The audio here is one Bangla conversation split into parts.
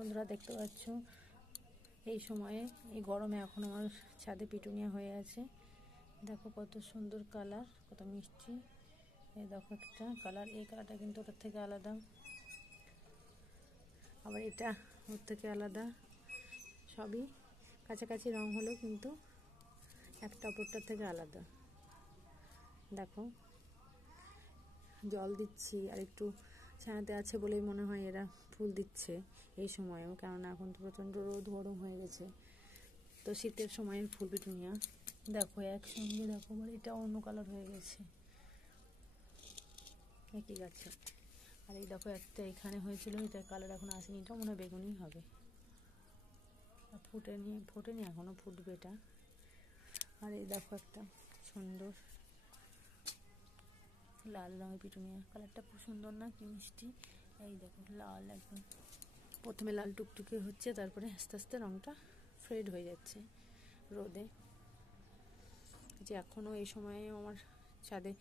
বন্ধুরা দেখতে পাচ্ছ এই সময়ে এই গরমে এখন আমার ছাদে পিটুনিয়া হয়ে আছে। দেখো কত সুন্দর কালার, কত মিষ্টি। এই দেখো একটা কালার, এই কালারটা কিন্তু ওটার থেকে আলাদা, আবার এটা ওর থেকে আলাদা। সবই কাছাকাছি রং হলেও কিন্তু একটা অপরটার থেকে আলাদা। দেখো জল দিচ্ছি, আর একটু ছায়াতে আছে বলেই মনে হয় এরা ফুল দিচ্ছে এই সময়েও, কেননা এখন তো প্রচণ্ড রোদ গরম হয়ে গেছে, তো শীতের সময়ের ফুল পিটুনিয়া। দেখো একসঙ্গে দেখো, আবার এটা অন্য কালার হয়ে গেছে একই গাছে। আর এই দেখো একটা এখানে হয়েছিল, এটার কালার এখন আসেনি, এটা মনে হয় বেগুনি হবে, ফোটেনি এখনো, ফুটবে এটা। আর এই দেখো একটা সুন্দর লাল রঙের পিটুনিয়া, কালারটা খুব সুন্দর না, কি মিষ্টি। এই দেখো লাল একদম, প্রথমে লাল টুকটুকে হচ্ছে, তারপরে আস্তে আস্তে রঙটা ফেড হয়ে যাচ্ছে রোদে। যে এখনও এই সময়ে আমার ছাদে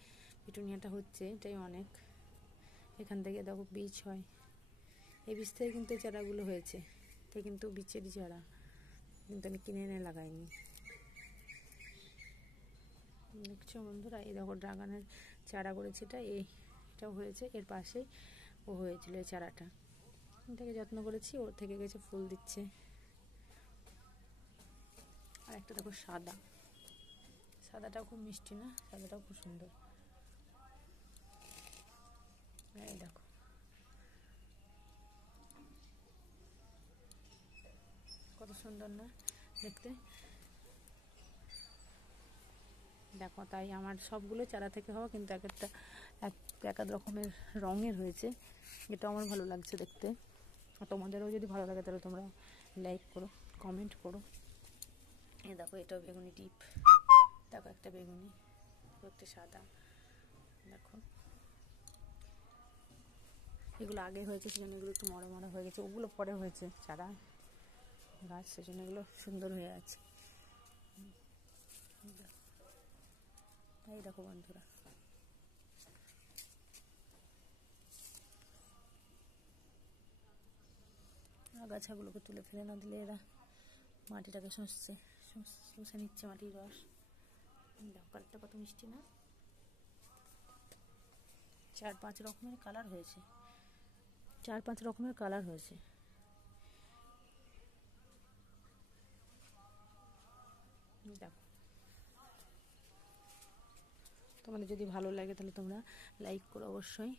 পিটুনিয়াটা হচ্ছে, এটাই অনেক। এখান থেকে দেখো বীজ হয়, এই বীজ থেকে কিন্তু এই চারাগুলো হয়েছে, এটা কিন্তু বীজেরই চারা, কিন্তু আমি কিনে এনে লাগাইনি। দেখছো বন্ধুরা, এই দেখো ড্রাগনের চারা করেছে, এটাও হয়েছে, এর পাশেই ও হয়েছিল এই চারাটা, এটাকে যত্ন করেছি, ওর থেকে গেছে ফুল দিচ্ছে। আর একটা দেখো সাদাটাও খুব মিষ্টি না, সাদাটাও খুব সুন্দর। এই দেখো কত সুন্দর না দেখতে। দেখো তাই আমার সবগুলো চারা থেকে হওয়া, কিন্তু এক রকমের রঙের হয়েছে, এটা আমার ভালো লাগছে দেখতে। আর তোমাদেরও যদি ভালো লাগে তাহলে তোমরা লাইক করো, কমেন্ট করো। এই দেখো এটাও বেগুনি টিপ, দেখো একটা বেগুনি, একটা সাদা। দেখো এগুলো আগে হয়েছে, সেজন্য এগুলো একটু মরা মরা হয়ে গেছে, ওগুলো পরে হয়েছে চারা গাছ, সেজন্য এগুলো সুন্দর হয়ে আছে। এই দেখো বন্ধুরা, আগাছাগুলোকে তুলে ফেলে না দিলে এরা মাটিটাকে শুষে নিচ্ছে, মাটির রস। দেখো কালারটা কত মিষ্টি না, 4-5 রকমের কালার হয়েছে, 4-5 রকমের কালার হয়েছে। দেখো তোমাদের যদি ভালো লাগে তাহলে তোমরা লাইক করো অবশ্যই।